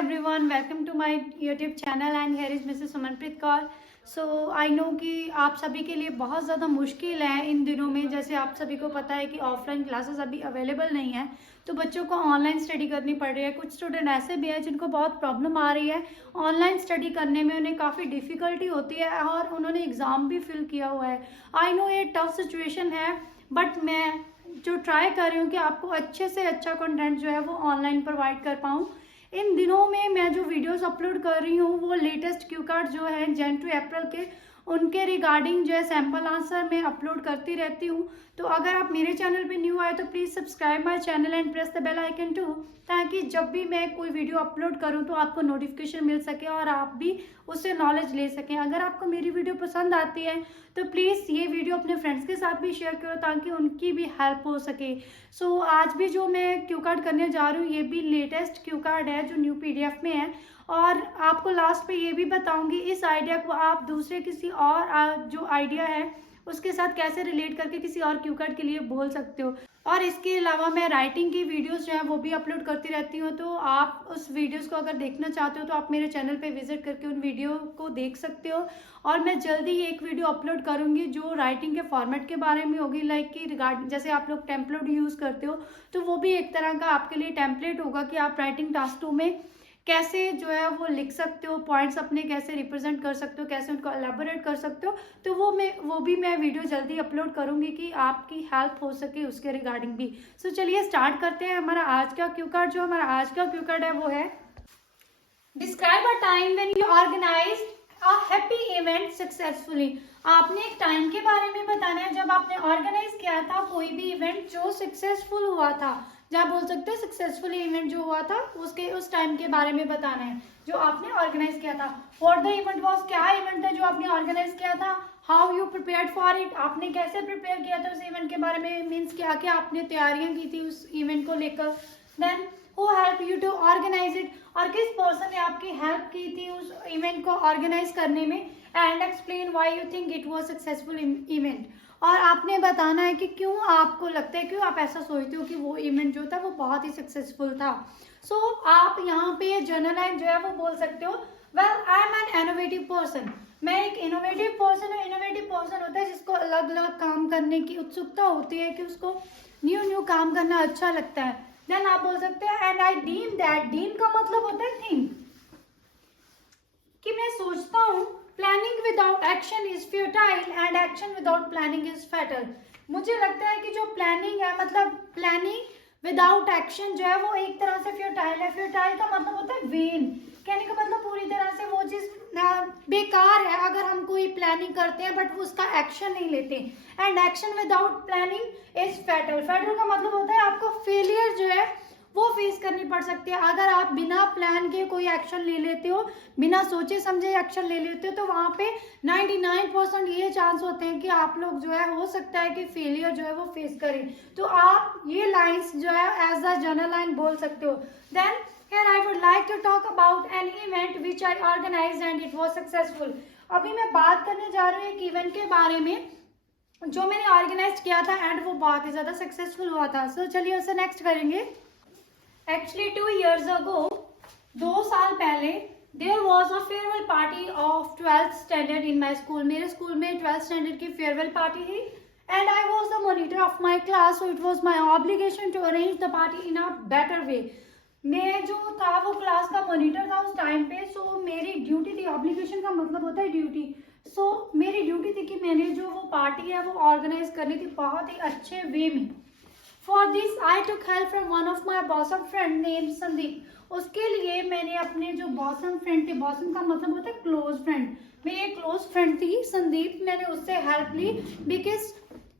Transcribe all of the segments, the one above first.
everyone, welcome to my YouTube channel and here is Mrs. Sumanpreet Kaur. So I know कि आप सभी के लिए बहुत ज़्यादा मुश्किल है इन दिनों में। जैसे आप सभी को पता है कि ऑफलाइन क्लासेस अभी अवेलेबल नहीं है, तो बच्चों को ऑनलाइन स्टडी करनी पड़ रही है। कुछ स्टूडेंट ऐसे भी हैं जिनको बहुत प्रॉब्लम आ रही है ऑनलाइन स्टडी करने में, उन्हें काफ़ी डिफ़िकल्टी होती है और उन्होंने एग्ज़ाम भी फिल किया हुआ है। आई नो ये टफ सिचुएशन है, बट मैं जो ट्राई कर रही हूँ कि आपको अच्छे से अच्छा कंटेंट जो है वो ऑनलाइन प्रोवाइड कर पाऊँ। इन दिनों में मैं जो वीडियोस अपलोड कर रही हूँ वो लेटेस्ट क्यू कार्ड जो है जन टू अप्रैल के, उनके रिगार्डिंग जो है सैम्पल आंसर मैं अपलोड करती रहती हूँ। तो अगर आप मेरे चैनल पे न्यू आए तो please subscribe my channel and press the bell icon too, ताकि जब भी मैं कोई वीडियो अपलोड करूँ तो आपको नोटिफिकेशन मिल सके और आप भी उससे नॉलेज ले सकें। अगर आपको मेरी वीडियो पसंद आती है तो प्लीज़ ये वीडियो अपने फ्रेंड्स के साथ भी शेयर करो ताकि उनकी भी हेल्प हो सके। सो आज भी जो मैं क्यू कार्ड करने जा रही हूँ ये भी लेटेस्ट क्यू कार्ड है जो न्यू PDF में है, और आपको लास्ट पे ये भी बताऊंगी इस आइडिया को आप दूसरे किसी और जो आइडिया है उसके साथ कैसे रिलेट करके किसी और क्यू कार्ड के लिए बोल सकते हो। और इसके अलावा मैं राइटिंग की वीडियोस जो है वो भी अपलोड करती रहती हूँ, तो आप उस वीडियोस को अगर देखना चाहते हो तो आप मेरे चैनल पे विजिट करके उन वीडियो को देख सकते हो। और मैं जल्दी ही एक वीडियो अपलोड करूँगी जो राइटिंग के फॉर्मेट के बारे में होगी, लाइक कि रिगार्ड जैसे आप लोग टेम्पलेट यूज़ करते हो तो वो भी एक तरह का आपके लिए टेम्पलेट होगा कि आप राइटिंग टास्क 2 में कैसे जो है वो लिख सकते हो, पॉइंट्स अपने कैसे रिप्रेजेंट कर सकते हो, कैसे उनको एलेबोरेट कर सकते हो। तो वो भी मैं वीडियो जल्दी अपलोड करूंगी कि आपकी हेल्प हो सके उसके रिगार्डिंग भी। सो चलिए स्टार्ट करते हैं। हमारा आज का क्यू कार्ड जो हमारा आज का क्यू कार्ड है वो है describe a time when you organised a happy event successfully. आपने एक टाइम के बारे में बताना है जब आपने ऑर्गेनाइज किया था कोई भी इवेंट जो सक्सेसफुल हुआ था। जब बोल सकते हैं सक्सेसफुल इवेंट जो हुआ था उसके उस टाइम के बारे में बताना है जो आपने ऑर्गेनाइज किया था। व्हाट द इवेंट वाज, क्या इवेंट है जो आपने ऑर्गेनाइज किया था। How you prepared for it, आपने कैसे प्रिपेयर किया था उस इवेंट के बारे में, मीन्स क्या क्या आपने तैयारियां की थी उस इवेंट को लेकर। Then who help you to organise it, और किस पर्सन ने आपकी हेल्प की थी उस इवेंट को ऑर्गेनाइज करने में। And explain why you think it was successful event, और आपने बताना है कि क्यों आपको लगता है, क्यों आप ऐसा सोचते हो कि वो इवेंट जो था वो बहुत ही सक्सेसफुल था। सो आप यहाँ पे जर्नल लाइन जो है वो बोल सकते हो, well I am an innovative person, मैं एक इनोवेटिव पर्सन हूँ। इनोवेटिव पर्सन होता है जिसको अलग अलग काम करने की उत्सुकता होती है, कि उसको न्यू काम करना अच्छा लगता है। देन आप बोल सकते हैं and I deem that, deem का मतलब होता है थिंक, कि मैं सोचता हूँ planning without action is futile and action without planning is fatal. मुझे लगता है कि जो प्लानिंग है, मतलब प्लानिंग विदाउट एक्शन जो है वो एक तरह से फ्यूटाइल है। फ्यूटाइल का मतलब होता है वेन, कहने का मतलब पूरी तरह से वो चीज बेकार है अगर हम कोई प्लानिंग करते हैं बट उसका एक्शन नहीं लेते। And action without planning is fatal, fatal का मतलब होता है आपको फेलियर जो है वो फेस करनी पड़ सकती है। अगर आप बिना प्लान के कोई एक्शन ले लेते हो, बिना सोचे समझे एक्शन ले लेते हो, तो वहां पे 99% ये चांस होते हैं कि आप लोग जो है हो सकता है कि फेलियर जो है वो फेस करें। तो आप ये लाइंस जो है एज अ जर्नल लाइन बोल सकते हो। Then here I would like to talk about an event which I organized and it was successful। अभी मैं बात करने जा रही हूँ एक इवेंट के बारे में जो मैंने ऑर्गेनाइज किया था एंड वो बहुत ही ज्यादा सक्सेसफुल हुआ था। सो चलिए उसे नेक्स्ट करेंगे। एक्चुअली 2 years ago, 2 साल पहले, there was a farewell party of 12th standard in my school. मेरे स्कूल में 12th स्टैंडर्ड की फेयरवेल पार्टी थी and I was the monitor of my class, so it was my obligation to arrange the party in a better way. मैं जो था वो class का monitor था उस टाइम पे, सो मेरी ड्यूटी थी, ऑब्लिगेशन का मतलब होता है ड्यूटी। सो मेरी ड्यूटी थी कि मैंने जो वो पार्टी है वो ऑर्गेनाइज करनी थी बहुत ही अच्छे वे में। For this I took help from one of my bosom friend named Sandeep. उसके लिए मैंने अपने जो बॉसम फ्रेंड थे, बॉसम का मतलब होता है क्लोज फ्रेंड, मेरी एक क्लोज फ्रेंड थी संदीप, मैंने उससे हेल्प ली because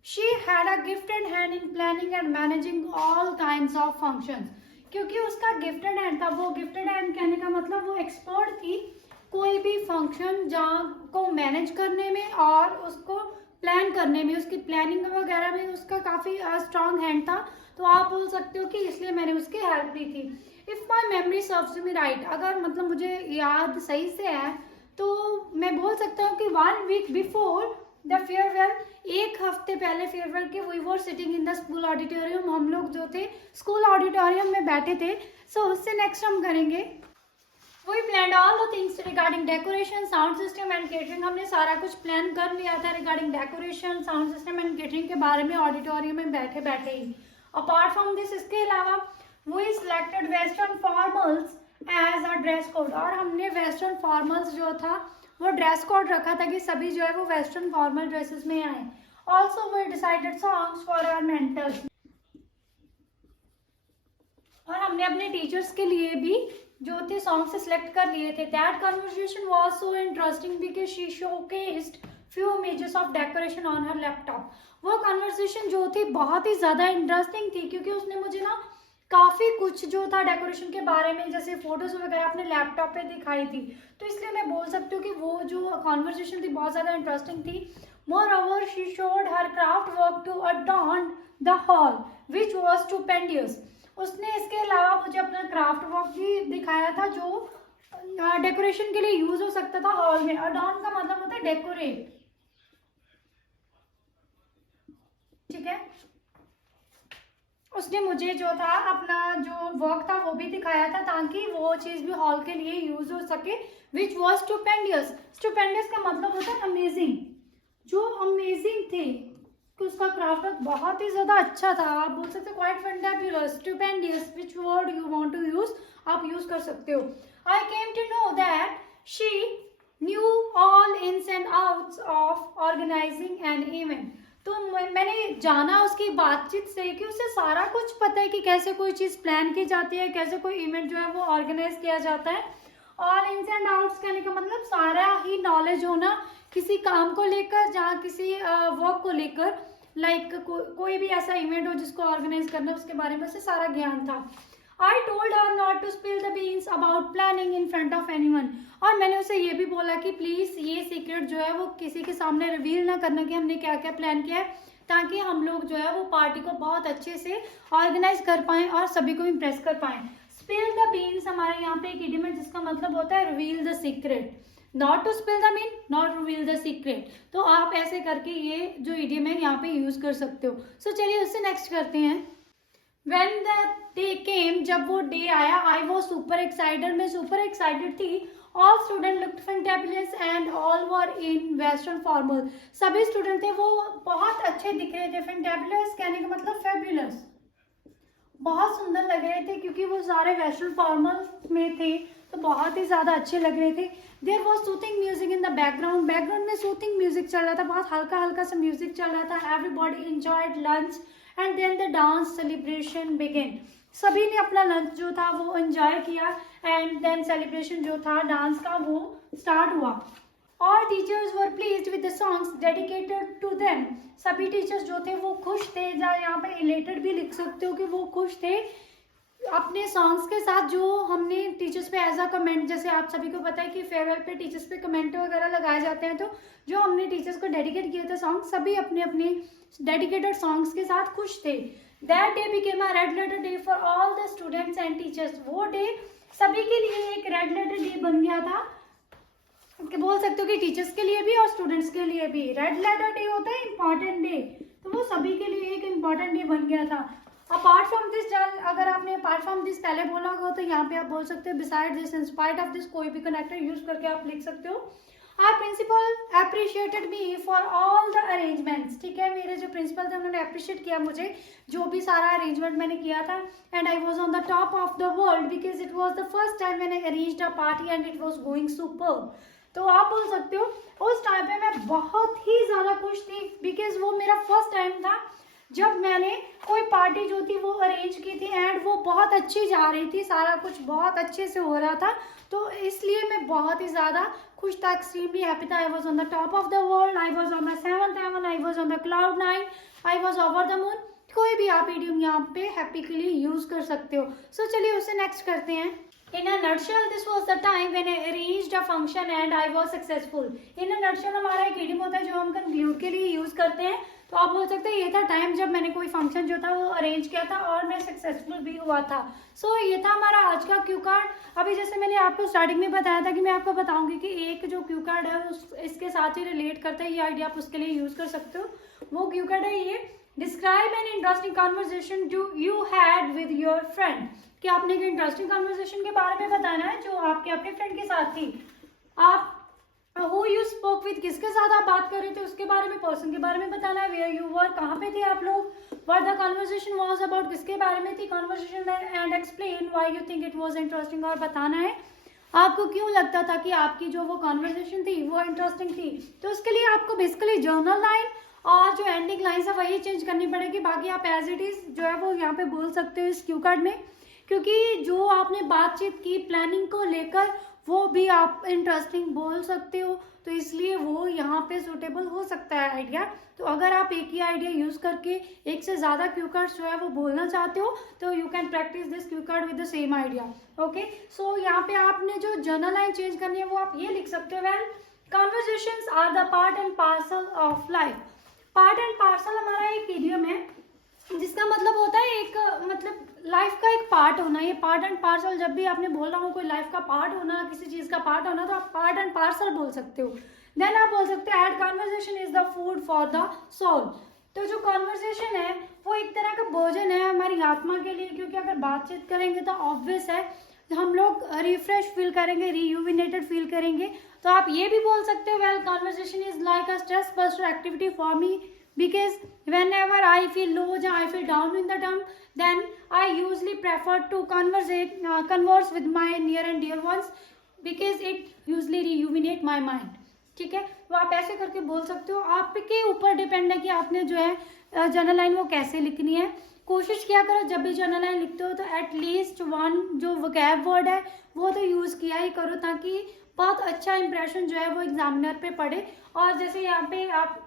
she had a gifted hand in planning and managing all kinds of functions. क्योंकि उसका गिफ्टेड हैंड था, वो गिफ्टेड हैंड कहने का मतलब वो एक्सपर्ट थी कोई भी फंक्शन जहाँ को मैनेज करने में और उसको प्लान करने में, उसकी प्लानिंग वगैरह में उसका काफ़ी स्ट्रॉन्ग हैंड था। तो आप बोल सकते हो कि इसलिए मैंने उसकी हेल्प ली थी। If my memory serves me right, अगर मतलब मुझे याद सही से है तो मैं बोल सकता हूँ कि 1 week बिफोर द फेयरवेल, एक हफ्ते पहले फेयरवेल के, we were sitting in the school auditorium, हम लोग जो थे स्कूल ऑडिटोरियम में बैठे थे। सो उससे नेक्स्ट हम करेंगे We planned all the things regarding decoration, sound system and catering. हमने सारा कुछ प्लान कर लिया था regarding decoration, sound system and catering के बारे में ऑडिटोरियम में बैठे बैठे ही. Apart from this, इसके अलावा we selected western formals as a dress code. और हमने western formals जो था वो ड्रेस कोड रखा था कि सभी जो है वो वेस्टर्न फॉर्मल ड्रेसेस में आए. Also we decided songs for our mentors. और हमने अपने टीचर्स के लिए भी जो थे सॉन्ग से सिलेक्ट कर लिए थे. That conversation was so interesting because she showcased few images of decoration on her laptop. वो कन्वर्सेशन जो थी बहुत ही ज़्यादा इंटरेस्टिंग थी क्योंकि उसने मुझे ना काफ़ी कुछ जो था डेकोरेशन के बारे में जैसे फोटोज वगैरह अपने लैपटॉप पे दिखाई थी. तो इसलिए मैं बोल सकती हूँ कि वो जो कन्वर्सेशन थी बहुत ज़्यादा इंटरेस्टिंग थी. Moreover she showed her craft work to adorn the hall which was stupendous. उसने इसके अलावा मुझे अपना क्राफ्ट वर्क भी दिखाया था जो डेकोरेशन के लिए यूज हो सकता था हॉल में. अडॉर्न का मतलब होता है डेकोरेट, ठीक है. उसने मुझे जो था अपना जो वर्क था वो भी दिखाया था ताकि वो चीज भी हॉल के लिए यूज हो सके. विच वॉज स्टुपेंडियस. स्टुपेंडियस का मतलब होता है अमेजिंग. जो अमेजिंग थे कि उसका क्राफ्ट वर्क बहुत ही ज्यादा अच्छा था. आप बोल सकते हो quite fantabulous, stupendous, which word you want to use आप यूज कर सकते हो. I came to know that she knew all ins and outs of organising an event. तो मैंने जाना उसकी बातचीत से कि उसे सारा कुछ पता है कि कैसे कोई चीज़ प्लान की जाती है, कैसे कोई इवेंट जो है वो ऑर्गेनाइज किया जाता है. ऑल इन्स एंड आउट्स कहने का मतलब सारा ही नॉलेज होना किसी काम को लेकर, जहाँ किसी वर्क को लेकर, लाइक कोई भी ऐसा इवेंट हो जिसको ऑर्गेनाइज करना है उसके बारे में उसे सारा ज्ञान था. I told her not to spill the beans about planning in front of anyone. और मैंने उसे ये भी बोला कि प्लीज़ ये सीक्रेट जो है वो किसी के सामने रिवील ना करना कि हमने क्या क्या प्लान किया है, ताकि हम लोग जो है वो पार्टी को बहुत अच्छे से ऑर्गेनाइज कर पाएँ और सभी को इम्प्रेस कर पाएँ. स्पिल द बीन्स हमारे यहाँ पे एक इडियम है जिसका मतलब होता है reveal the secret. Not to spill the bean, not reveal the secret. तो आप ऐसे करके ये जो इडियम है यहाँ पे यूज कर सकते हो. सो चलिए उससे नेक्स्ट करते हैं. When the day came, जब वो डे आया, I was super excited. मैं super excited थी. All students looked fantabulous and all were in western formal. सभी स्टूडेंट थे वो बहुत अच्छे दिख रहे थे. Fantabulous कहने का मतलब fabulous, बहुत सुंदर लग रहे थे क्योंकि वो सारे वेस्टर्न फॉर्मल में थे तो बहुत ही ज़्यादा अच्छे लग रहे थे. There was soothing music in the background. Background में सूथिंग म्यूजिक चल रहा था, बहुत हल्का हल्का सा म्यूजिक चल रहा था. Everybody enjoyed lunch and then the dance celebration begin. सभी ने अपना लंच जो था वो एंजॉय किया एंड देन सेलिब्रेशन जो था डांस का वो स्टार्ट हुआ. All teachers were pleased with the songs dedicated to them. सभी टीचर्स जो थे वो खुश थे, या यहाँ पे elated भी लिख सकते हो कि वो खुश थे अपने सॉन्ग्स के साथ जो हमने टीचर्स पे एज अ कमेंट, जैसे आप सभी को पता है कि फेयरवेल पे टीचर्स पे कमेंट वगैरह लगाए जाते हैं, तो जो हमने टीचर्स को डेडिकेट किए थे सॉन्ग, सभी अपने अपने डेडिकेटेड सॉन्ग्स के साथ खुश थे. That day became a red letter day for all the students and teachers. वो डे सभी के लिए एक रेड लेटर डे बन गया था. बोल सकते हो कि टीचर्स के लिए भी और स्टूडेंट्स के लिए भी. रेड लेटर डे होता है इम्पॉर्टेंट डे, तो वो सभी के लिए एक इम्पॉर्टेंट डे बन गया था. अपार्ट फ्रॉम दिस, अगर आपने अपार्ट फ्रॉम दिस पहले बोला होगा तो यहाँ पे आप बोल सकते हो beside this, in spite of this, कोई भी कनेक्टर यूज करके आप लिख सकते हो. Our principal appreciated me for all the arrangements. ठीक है, मेरे जो प्रिंसिपल थे उन्होंने अप्रिशिएट किया मुझे जो भी सारा अरेंजमेंट मैंने किया था. And I was on the top of the world because it was the first time when I arranged a party and it was going superb. तो आप बोल सकते हो उस टाइम पे मैं बहुत ही ज़्यादा खुश थी बिकॉज वो मेरा फर्स्ट टाइम था जब मैंने कोई पार्टी जो थी वो अरेंज की थी एंड वो बहुत अच्छी जा रही थी, सारा कुछ बहुत अच्छे से हो रहा था. तो इसलिए मैं बहुत ही ज़्यादा खुश था, एक्सट्रीमली हैप्पी था. I was on the top of the world, I was on the 7th heaven, I was on the cloud 9, I was over the moon. कोई भी आप इडियम यहाँ पे हैप्पी के लिए यूज कर सकते हो. सो चलिए उसे नेक्स्ट करते हैं. In a nutshell, this was the time when I arranged a function and I was successful. In a nutshell हमारा एक idiom होता है जो हम conclude के लिए यूज करते हैं. तो आप बोल सकते हैं ये था टाइम जब मैंने कोई फंक्शन जो था वो अरेंज किया था और मैं सक्सेसफुल भी हुआ था. सो ये था हमारा आज का क्यू कार्ड. अभी जैसे मैंने आपको स्टार्टिंग में बताया था कि मैं आपको बताऊंगी कि एक जो क्यू कार्ड है इसके साथ ही रिलेट करता है, ये आइडिया आप उसके लिए यूज कर सकते हो. वो क्यू कार्ड है ये. Describe an interesting conversation you had with your friend. कि आपने एक इंटरेस्टिंग कन्वर्सेशन के बारे में बताना है जो आपके अपने फ्रेंड के साथ थी। आप हु यू स्पोक विद, किसके साथ आप बात कर रहे थे उसके बारे में, पर्सन के बारे में बताना है। वेयर यू वर, कहाँ पे थे आप लोग। What the conversation was about, किसके बारे में थी conversation, and explain why you think it was interesting, और बताना है आपको क्यों लगता था कि आपकी जो वो कन्वर्सेशन थी वो इंटरेस्टिंग थी। तो उसके लिए आपको बेसिकली जर्नल लाइन और जो एंडिंग लाइन है वही चेंज करनी पड़ेगी। बाकी आप एज इट इज जो है वो यहाँ पे बोल सकते हो इस क्यू कार्ड में, क्योंकि जो आपने बातचीत की प्लानिंग को लेकर वो भी आप इंटरेस्टिंग बोल सकते हो, तो इसलिए वो यहाँ पे सुटेबल हो सकता है आइडिया। तो अगर आप एक ही आइडिया यूज करके एक से ज्यादा क्यू कार्ड जो है वो बोलना चाहते हो तो you can practise this cue card with the same idea. Okay, so यहाँ पे आपने जो जर्नल लाइन चेंज करनी है वो आप ये लिख सकते हो, well conversations are the part and parcel of life. Part and parcel हमारा एक इडियम है जिसका मतलब होता है एक मतलब लाइफ का एक पार्ट होना। ये पार्ट एंड पार्सल जब भी आपने बोलना हो कोई लाइफ का पार्ट होना, किसी चीज का पार्ट होना, तो आप पार्ट एंड पार्सल बोल सकते हो। देन आप बोल सकते हो at conversation is the food for the soul. तो जो कन्वर्सेशन है वो एक तरह का भोजन है हमारी आत्मा के लिए, क्योंकि अगर बातचीत करेंगे तो ऑब्वियस है हम लोग रिफ्रेश फील करेंगे, रियूविनेटेड फील करेंगे। तो आप ये भी बोल सकते हो, well conversation is like a stress buster activity for me because whenever I feel low or I feel down in the dump, then I usually prefer to converse with my near and dear ones because it usually rejuvenate my mind। ठीक है, तो आप ऐसे करके बोल सकते हो। आपके ऊपर डिपेंड है कि आपने जो है जर्नल लाइन वो कैसे लिखनी है। कोशिश किया करो जब भी जर्नल लाइन लिखते हो तो एटलीस्ट वन जो वोकैब वर्ड है वो तो यूज किया ही करो, ताकि बहुत अच्छा इंप्रेशन जो है वो एग्जामिनर पे पड़े। और जैसे यहाँ पे आप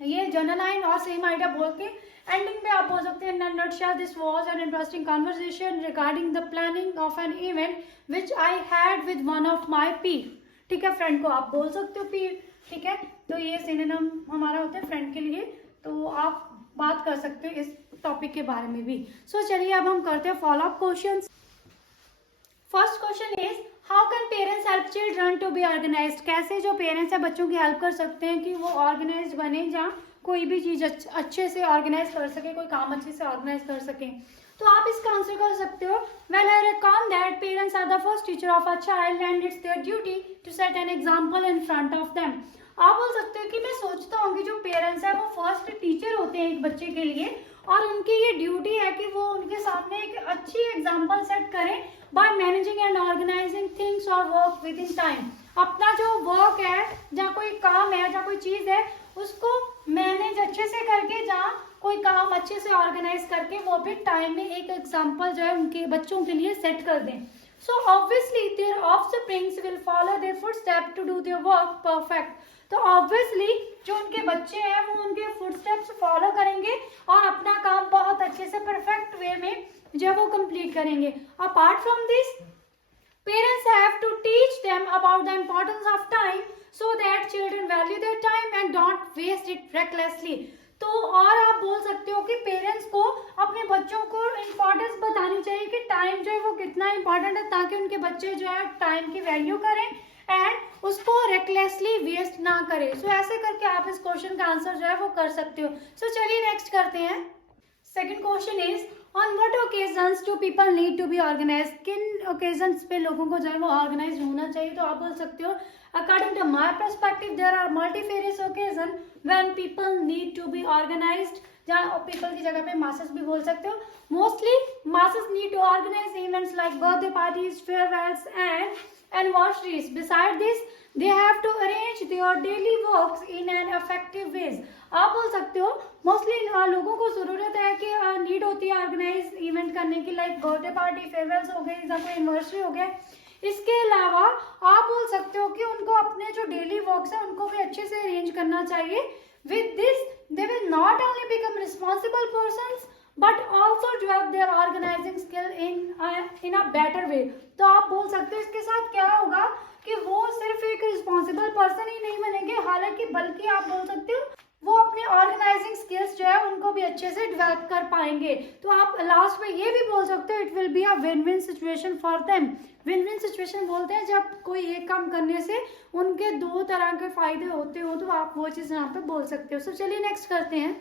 ये जर्नल लाइन और सेम आइडिया बोल के एंडिंग पे आप बोल सकते हैं, in nutshell this was an interesting conversation regarding the planning of an event which I had with one of my पीर। ठीक है, फ्रेंड को आप बोल सकते हो पीर। ठीक है, तो ये सिनोनिम हमारा होता है फ्रेंड के लिए, तो आप बात कर सकते हो इस टॉपिक के बारे में भी। सो चलिए अब हम करते हैं follow up questions. First question is how can parents help children to be organised. कैसे जो पेरेंट्स हैं बच्चों की हेल्प कर सकते हैं कि वो ऑर्गेनाइज बने, जहाँ कोई भी चीज अच्छे से ऑर्गेनाइज कर सके, कोई काम अच्छे से ऑर्गेनाइज कर सके। तो आप इसका आंसर कर सकते हो, well I reckon that parents are the first teacher of a child and it's their duty to set an example in front of them. आप बोल सकते हो कि मैं सोचता हूँ कि जो पेरेंट्स है वो फर्स्ट टीचर होते हैं एक बच्चे के लिए, और उनकी ये ड्यूटी है कि वो उनके सामने एक अच्छी एग्जाम्पल सेट करें by managing and organising things और वर्क विद इन टाइम। अपना जो वर्क है, जहाँ कोई काम है, जहाँ कोई चीज है, उसको मैनेज अच्छे से करके, जहाँ कोई काम अच्छे से ऑर्गेनाइज करके वो भी टाइम में एक एग्जाम्पल जो है उनके बच्चों के लिए सेट कर दें। So obviously their offsprings will follow their footstep to do their work perfect. तो ऑब्वियसली जो उनके बच्चे हैं वो उनके फुटस्टेप्स फॉलो करेंगे और अपना काम बहुत अच्छे से परफेक्ट वे में जो वो कंप्लीट करेंगे। Apart from this parents have to teach them about the importance of time so that children value their time and don't waste it recklessly। तो और आप बोल सकते हो कि पेरेंट्स को अपने बच्चों को इम्पोर्टेंस बतानी चाहिए कि टाइम जो है वो कितना इम्पोर्टेंट है, ताकि उनके बच्चे जो है टाइम की वैल्यू करें एंड उसको रेकलेसली वेस्ट ना करें। सो ऐसे करके आप इस क्वेश्चन का आंसर जो है वो कर सकते हो। सो चलिए नेक्स्ट करते हैं। Second question is on what occasions do people need to be organise. किन ओकेजन्स पे लोगों को जो है वो ऑर्गेनाइज होना चाहिए। तो आप बोल सकते हो according to my perspective there are multifarious occasion when people need to be organised, जहाँ पीपल की जगह पे मासेस भी बोल सकते हो। Mostly masses need to organise events like birthday parties, farewells and anniversaries. Beside this, they have to arrange their daily works in an effective ways। आप बोल सकते हो मोस्टली लोगों को जरूरत है कि नीड होती है ऑर्गेनाइज इवेंट करने की, लाइक बर्थडे पार्टी, फेयरवेल्स हो गए या कोई एनिवर्सरी हो गया। इसके अलावा आप बोल सकते हो कि उनको अपने जो डेली वर्क्स है उनको भी अच्छे से अरेंज करना चाहिए। With this they will not only become responsible persons but also develop their organising skill in a better way. तो आप बोल सकते हो इसके साथ क्या होगा कि वो सिर्फ एक रिस्पॉन्सिबल पर्सन ही नहीं बनेंगे, हालांकि बल्कि आप बोल सकते हो वो अपने ऑर्गेनाइजिंग स्किल्स जो है उनको भी अच्छे से डेवलप कर पाएंगे। तो आप लास्ट में ये भी बोल सकते हो it will be a win win situation for them. Win win situation बोलते हैं जब कोई एक काम करने से उनके दो तरह के फायदे होते हो, तो आप वो चीज यहाँ पे बोल सकते हो। सो चलिए नेक्स्ट करते हैं।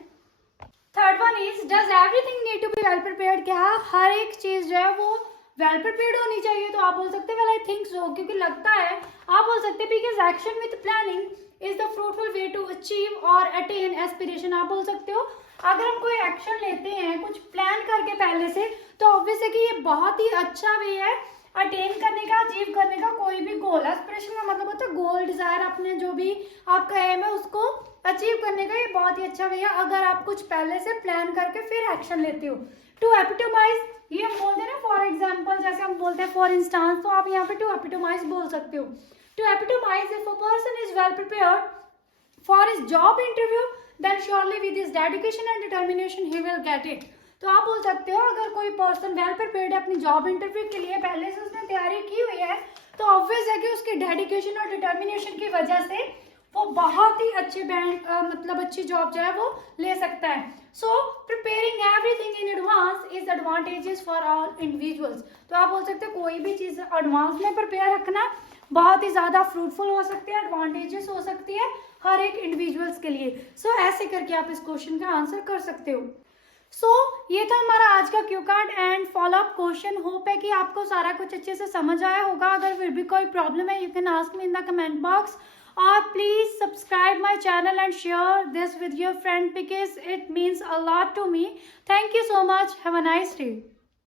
Third one is does everything need to be well prepared. क्या हर एक चीज जो है वो वेल प्रिपेयर्ड होनी चाहिए, तो आप बोल सकते हैं वेल आई थिंक सो, क्योंकि लगता है। आप बोल सकते हैं because action with planning is the fruitful way to achieve और अटेन एस्पिरेशन। आप बोल सकते हो अगर हम कोई एक्शन लेते हैं कुछ प्लान करके पहले से, तो ऑब्वियस है कि ये बहुत ही अच्छा वे है अटेन करने का, अचीव करने का कोई भी गोल। एस्पिरेशन का मतलब होता है गोल, डिजायर, अपने जो भी आपका एम है उसको अचीव करने का ये बहुत ही अच्छा वे है अगर आप कुछ पहले से प्लान करके फिर एक्शन लेते हो। टू एपिटोमाइज, ये हम बोलते हैं ना फॉर एग्जाम्पल, जैसे हम बोलते हैं फॉर इंस्टांस, तो आप यहाँ पे टू एपिटोमाइज बोल सकते हो। To epitomise, if a person is well prepared for his job interview then surely with his dedication and determination he will get it. तो आप बोल सकते हो अगर कोई पर्सन वेल प्रिपेयर्ड है अपनी जॉब इंटरव्यू के लिए, पहले से उसने तैयारी की हुई है, तो ऑब्वियस है कि उसकी डेडिकेशन और डिटर्मिनेशन की वजह से वो बहुत ही अच्छे बैंड मतलब अच्छी जॉब जो है वो ले सकता है। So preparing everything in advance is advantages for all individuals. तो आप बोल सकते हो कोई भी चीज़ एडवांस में प्रिपेयर रखना बहुत ही ज़्यादा फ्रूटफुल हो सकती है, एडवांटेजेस हो सकती है हर एक इंडिविजुअल्स के लिए। सो ऐसे करके आप इस क्वेश्चन का आंसर कर सकते हो। ये था हमारा आज का Q card and follow up question. Hope है कि आपको सारा कुछ अच्छे से समझ आया होगा। अगर फिर भी कोई प्रॉब्लम है you can ask me in the comment box, और please subscribe my channel and share this with your friend because it means a lot to me. Thank you so much, have a nice day.